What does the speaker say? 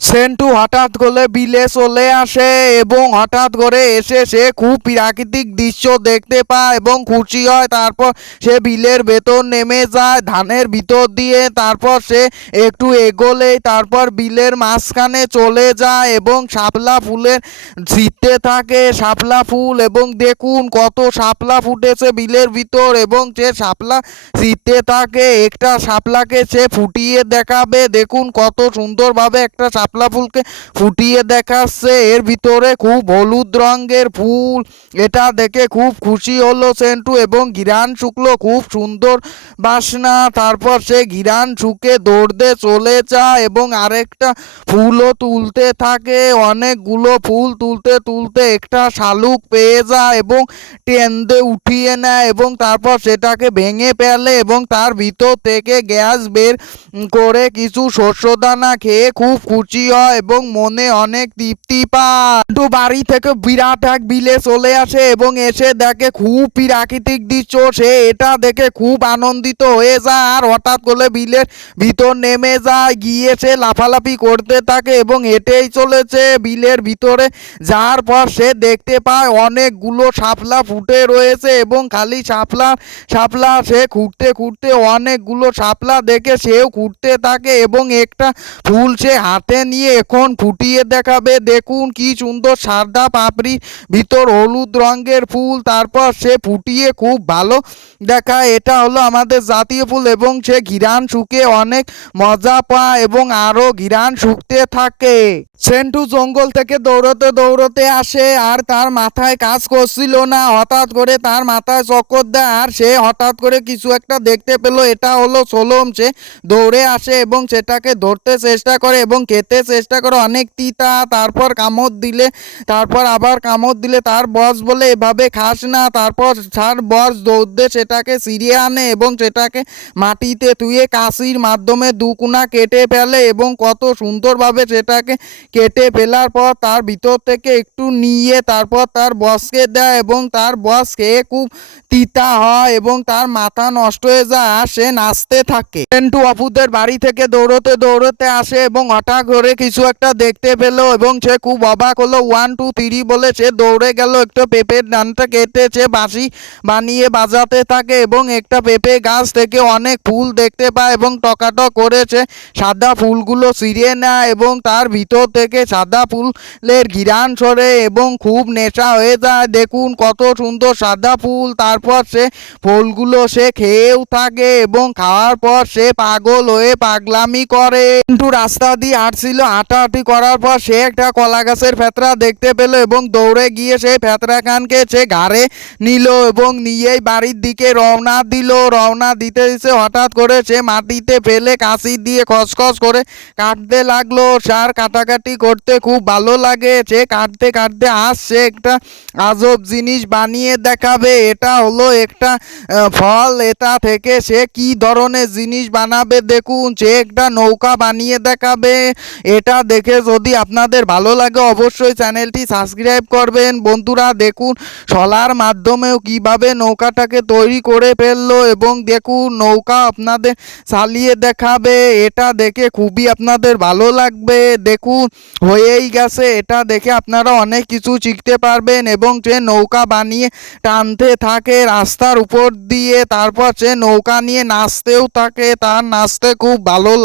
সেন্টু হঠাৎ করে বিলে চলে আসে এবং হঠাৎ করে এসে সে খুব প্রাকৃতিক দৃশ্য দেখতে পায় এবং খুশি হয়। তারপর সে বিলের ভেতর নেমে যায়, ধানের ভিতর দিয়ে। তারপর সে একটু এগোলেই তারপর বিলের মাঝখানে চলে যায় এবং শাপলা ফুলের ছিটতে থাকে। শাপলা ফুল এবং দেখুন কত শাপলা ফুটেছে বিলের ভিতর এবং সে শাপলা ছিটতে থাকে, একটা শাপলাকে সে ফুটিয়ে দেখাবে। দেখুন কত সুন্দরভাবে একটা শাপলা ফুলকে ফুটিয়ে দেখাচ্ছে। এর ভিতরে খুব হলুদ রঙের ফুল। এটা দেখে খুব খুশি হলো সেন্টু এবং গিরান শুকলো। খুব সুন্দর বাসনা। তারপর সে গিরান শুকে দৌড়তে চলে যায় এবং আরেকটা ফুলও তুলতে থাকে। অনেকগুলো ফুল তুলতে তুলতে একটা শালুক পেয়ে যায় এবং টেন্দে উঠিয়ে নেয় এবং তারপর সেটাকে ভেঙে ফেলে এবং তার ভিতর থেকে গ্যাস বের করে কিছু শস্য দানা খেয়ে খুব খুশি হয় এবং মনে অনেক তৃপ্তি পায়। কিন্তু বাড়ি থেকে বিরাট এক বিলে চলে আসে এবং এসে দেখে খুব প্রাকৃতিক দৃশ্য। সে এটা দেখে খুব আনন্দিত হয়ে যায় আর হঠাৎ করে বিলের ভিতর নেমে যায়। গিয়ে সে লাফালাফি করতে থাকে এবং হেঁটেই চলেছে বিলের ভিতরে। যাওয়ার পর সে দেখতে পায় অনেকগুলো শাপলা ফুটে রয়েছে এবং খালি শাপলা শাপলা সে খুঁড়তে খুঁড়তে অনেকগুলো শাপলা দেখে সেও খুঁড়তে থাকে এবং একটা ফুল সে হাতে নিয়ে এখন ফুটিয়ে দেখাবে। দেখুন কি সুন্দর সাদা পাপড়ি, ভিতর হলুদ রঙের ফুল, তারপর সে ফুটিয়ে খুব ভালো দেখায়। এটা হলো আমাদের জাতীয় ফুল এবং সে ঘিরান শুকে অনেক মজা পায় এবং আরও ঘিরান শুকতে থাকে। সেন্টু জঙ্গল থেকে দৌড়তে দৌড়তে আসে আর তার মাথায় কাজ করছিল না। হঠাৎ করে তার মাথায় চক্কর দেয় আর সে হঠাৎ করে কিছু একটা দেখতে পেল। এটা হলো সোলম। সে দৌড়ে আসে এবং সেটাকে ধরতে চেষ্টা করে এবং খেতে চেষ্টা করে। অনেক তিতা, তারপর কামড় দিলে, তারপর আবার কামড় দিলে তার বস বলে এভাবে খাস না। তারপর তার বস দৌড়তে সেটাকে ছিঁড়ে আনে এবং সেটাকে মাটিতে ধুয়ে কাশির মাধ্যমে দুকুনা কেটে ফেলে এবং কত সুন্দরভাবে সেটাকে কেটে ফেলার পর তার ভিতর থেকে একটু নিয়ে তারপর তার বসকে দেয় এবং তার বস খেয়ে খুব তিতা হয় এবং তার মাথা নষ্ট হয়ে যায় আর সে নাচতে থাকে। সেন্টু অপুদের বাড়ি থেকে দৌড়তে দৌড়তে আসে এবং হঠাৎ করে কিছু একটা দেখতে পেল এবং সে খুব অবাক হলো। ওয়ান টু থ্রি বলে সে দৌড়ে গেল। একটা পেঁপের ডানটা কেটে সে বাঁশি বানিয়ে বাজাতে থাকে এবং একটা পেঁপে গাছ থেকে অনেক ফুল দেখতে পায় এবং টকাটক করেছে সাদা ফুলগুলো ছিঁড়ে নেয় এবং তার ভিতর থেকে সাদা ফুলের ঘিরান সরে এবং খুব নেশা হয়ে যায়। দেখুন কত সুন্দর সাদা ফুল। তারপর সে ফুলগুলো সে খেয়েও থাকে এবং খাওয়ার পর সে পাগল হয়ে পাগলামি করে। কিন্তু রাস্তা দিয়ে হাঁটছিল, হাঁটাহাঁটি করার পর সে একটা কলা গাছের ফেতরা দেখতে পেল এবং দৌড়ে গিয়ে সেই ফেতরা খানকে সে ঘাড়ে নিল এবং নিয়েই বাড়ির দিকে রওনা দিল। রওনা দিতে দিতে হঠাৎ করে সে মাটিতে ফেলে কাঁচি দিয়ে খসখস করে কাটতে লাগল। সার কাটাকাটি করতে খুব ভালো লাগে। সে কাটতে কাটতে আসছে একটা আজব জিনিস বানিয়ে দেখাবে। এটা হলো একটা ফল। এটা থেকে সে কি ধরনের জিনিস বানাবে? দেখুন, সে একটা নৌকা বানিয়ে দেখাবে। এটা দেখে যদি আপনাদের ভালো লাগে অবশ্যই চ্যানেলটি সাবস্ক্রাইব করবেন। বন্ধুরা, দেখুন শলার মাধ্যমেও কীভাবে নৌকাটাকে তৈরি করে ফেলল এবং দেখুন, নৌকা আপনাদের চালিয়ে দেখাবে। এটা দেখে খুবই আপনাদের ভালো লাগবে। দেখুন হয়েই গেছে। এটা দেখে আপনারা অনেক কিছু শিখতে পারবেন এবং সে নৌকা বানিয়ে টানতে থাকে রাস্তার উপর দিয়ে, তারপর সে নৌকা নিয়ে নাচতেও থাকে, তার নাচতে খুব ভালো লাগে